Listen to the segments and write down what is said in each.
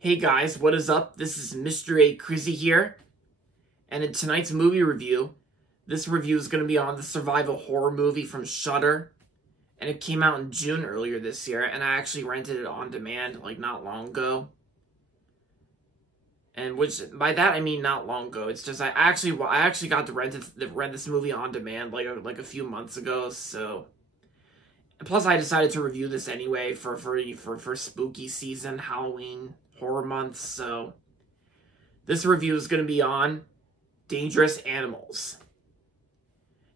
Hey guys, what is up? This is Mr. A. Crizzy here, and in tonight's movie review, this review is going to be on the survival horror movie from Shudder, and it came out in June earlier this year, and I actually rented it on demand, like, not long ago. And which, by that I mean not long ago, it's just I actually got to rent this movie on demand, like a few months ago, so... And plus, I decided to review this anyway for spooky season, Halloween, horror month, so this review is going to be on Dangerous Animals.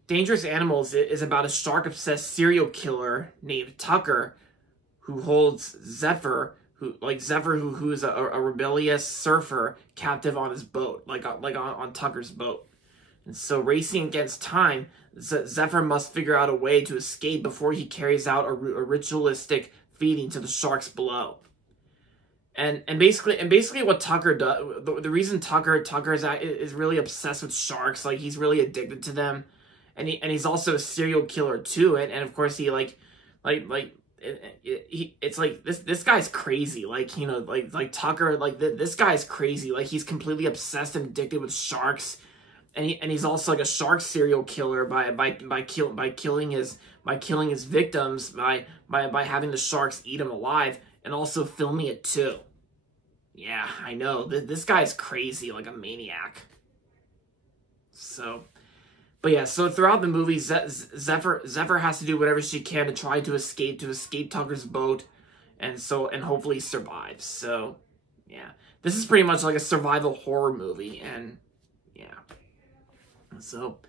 Dangerous Animals is about a shark-obsessed serial killer named Tucker who holds Zephyr, who is a rebellious surfer, captive on his boat, on Tucker's boat. And so, racing against time, Zephyr must figure out a way to escape before he carries out a ritualistic feeding to the sharks below. And basically what Tucker does, the reason Tucker is really obsessed with sharks, like he's really addicted to them, and he's also a serial killer too, and of course he it's like this guy's crazy, Tucker, this guy's crazy, like he's completely obsessed and addicted with sharks. And he's also like a shark serial killer by killing his victims by having the sharks eat him alive, and also filming it too. Yeah, I know this guy's crazy, like a maniac. So, but yeah, so throughout the movie, Zephyr has to do whatever she can to try to escape Tucker's boat, and hopefully survive. So, yeah, this is pretty much like a survival horror movie, and yeah. So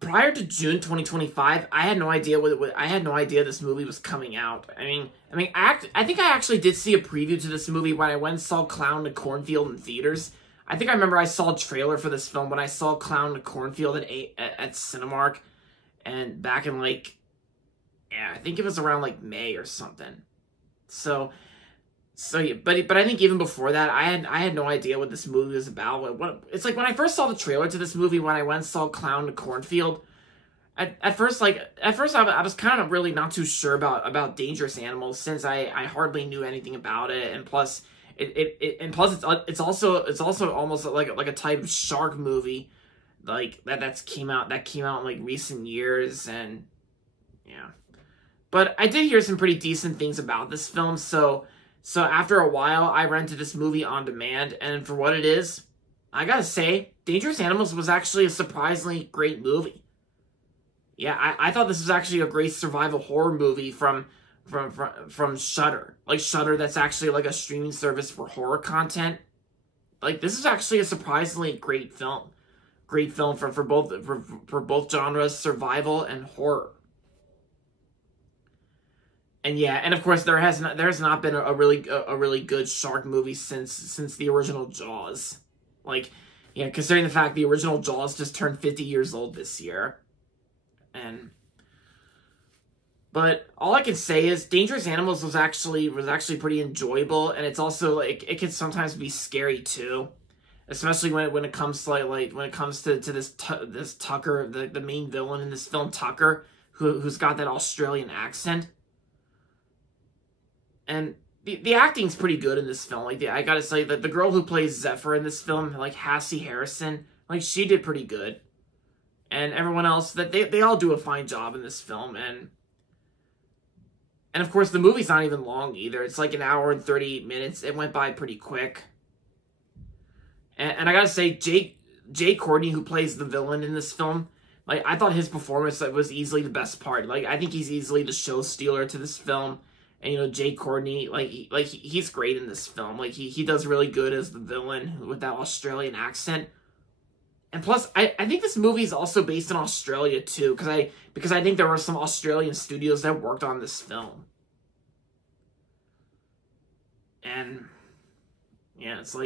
prior to June 2025, I had no idea this movie was coming out. I think I actually did see a preview to this movie when I went and saw Clown in the Cornfield in theaters. I think I remember I saw a trailer for this film when I saw Clown in the Cornfield at Cinemark, and back in I think it was around May or something. So yeah, but I think even before that, I had no idea what this movie was about. It's like when I first saw the trailer to this movie, when I went and saw Clown in the Cornfield, at first I was kind of really not too sure about Dangerous Animals, since I hardly knew anything about it, and plus it's also almost like a type of shark movie that came out in recent years, and yeah. But I did hear some pretty decent things about this film, so after a while, I rented this movie on demand, and for what it is, I gotta say, Dangerous Animals was actually a surprisingly great movie. Yeah, I thought this was actually a great survival horror movie from Shudder. Like Shudder, that's actually like a streaming service for horror content. Like, this is actually a surprisingly great film. Great film for both genres, survival and horror. And yeah, and of course there has not been a really good shark movie since the original Jaws. Like, yeah, considering the fact the original Jaws just turned 50 years old this year. But all I can say is Dangerous Animals was actually pretty enjoyable, and it's also it can sometimes be scary too, especially when it comes to this Tucker, the main villain in this film, Tucker, who's got that Australian accent. And the acting's pretty good in this film. I gotta say that the girl who plays Zephyr in this film, Hassie Harrison, she did pretty good. And everyone else, that they all do a fine job in this film. And of course, the movie's not even long either. It's like an hour and 38 minutes. It went by pretty quick. And I gotta say, Jay Courtney, who plays the villain in this film, I thought his performance was easily the best part. I think he's easily the show stealer to this film. And, Jay Courtney, he's great in this film. He does really good as the villain with that Australian accent. And plus, I think this movie is also based in Australia, too, because I think there were some Australian studios that worked on this film. And, yeah, it's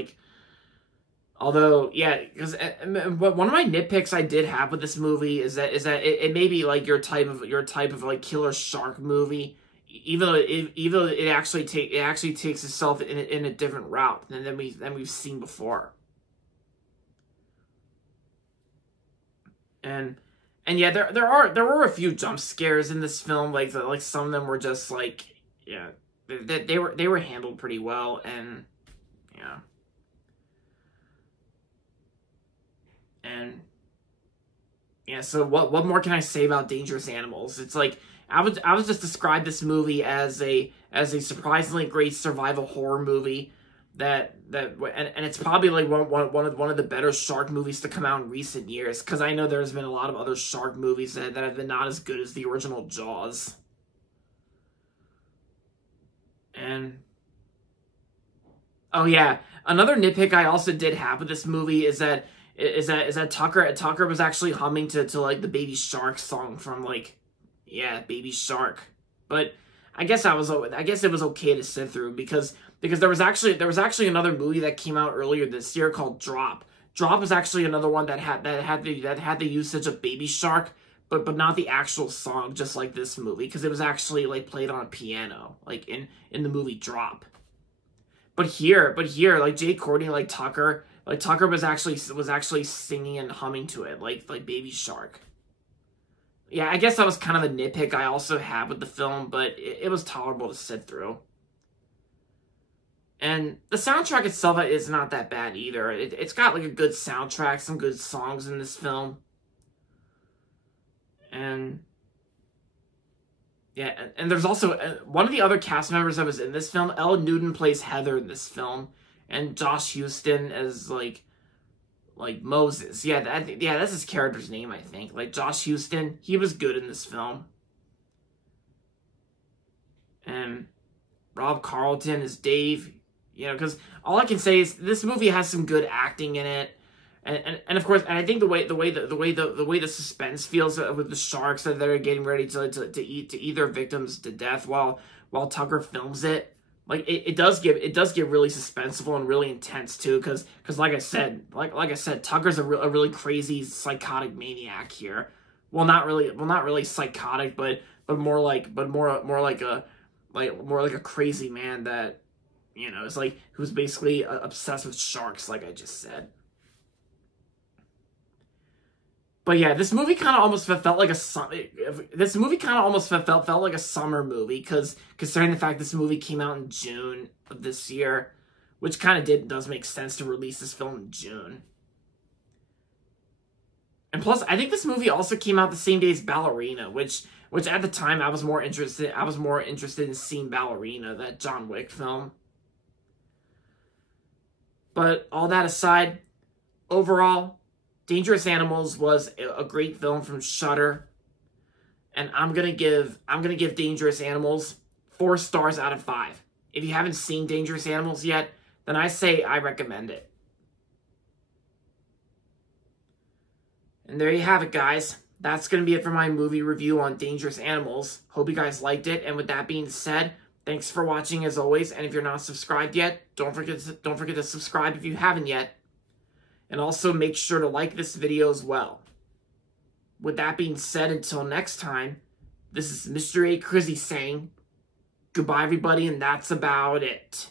although, yeah, because one of my nitpicks I did have with this movie is that it may be, your type of killer shark movie, even though it actually takes itself in a different route than we've seen before. And yeah, there were a few jump scares in this film, like some of them were just yeah, they were handled pretty well, and yeah. And yeah, so what more can I say about Dangerous Animals? It's like I would just describe this movie as a surprisingly great survival horror movie and it's probably like one of the better shark movies to come out in recent years, because I know there's been a lot of other shark movies that have been not as good as the original Jaws. And oh yeah, another nitpick I also did have with this movie is that Tucker was actually humming to like the Baby Shark song from, like, yeah, Baby Shark. But I guess it was okay to sit through, because there was actually another movie that came out earlier this year called Drop. Drop was actually another one that had the usage of Baby Shark, but not the actual song, just like this movie, because it was actually like played on a piano, like in the movie Drop. But here, like Jay Courtney, like Tucker was actually singing and humming to it, like Baby Shark. Yeah, I guess that was kind of a nitpick I also had with the film, but it was tolerable to sit through. And the soundtrack itself is not that bad either. It's got like a good soundtrack, some good songs in this film. And yeah, and there's also one of the other cast members that was in this film. Elle Newton plays Heather in this film, and Josh Houston as like Moses. Yeah, that's his character's name, I think. Like Josh Houston, he was good in this film. And Rob Carlton is Dave. You know, because all I can say is this movie has some good acting in it. And of course, and I think the way the suspense feels with the sharks that they're getting ready to eat their victims to death while Tucker films it, like it does get really suspenseful and really intense too, because like I said, Tucker's a really crazy psychotic maniac here. Well, not really psychotic, but more like a crazy man that, you know, is like, who's basically obsessed with sharks, like I just said. But yeah, this movie kind of almost felt like a summer movie, because considering the fact this movie came out in June of this year, which kind of does make sense to release this film in June. And plus, I think this movie also came out the same day as Ballerina, which at the time I was more interested in seeing Ballerina, that John Wick film. But all that aside, overall, Dangerous Animals was a great film from Shudder, and I'm gonna give Dangerous Animals 4 stars out of 5. If you haven't seen Dangerous Animals yet, then I say I recommend it. And there you have it, guys. That's gonna be it for my movie review on Dangerous Animals. Hope you guys liked it, and with that being said, thanks for watching as always. And if you're not subscribed yet, don't forget to subscribe if you haven't yet. And also make sure to like this video as well. With that being said, until next time, this is Mr. A. Crizzy saying goodbye, everybody, and that's about it.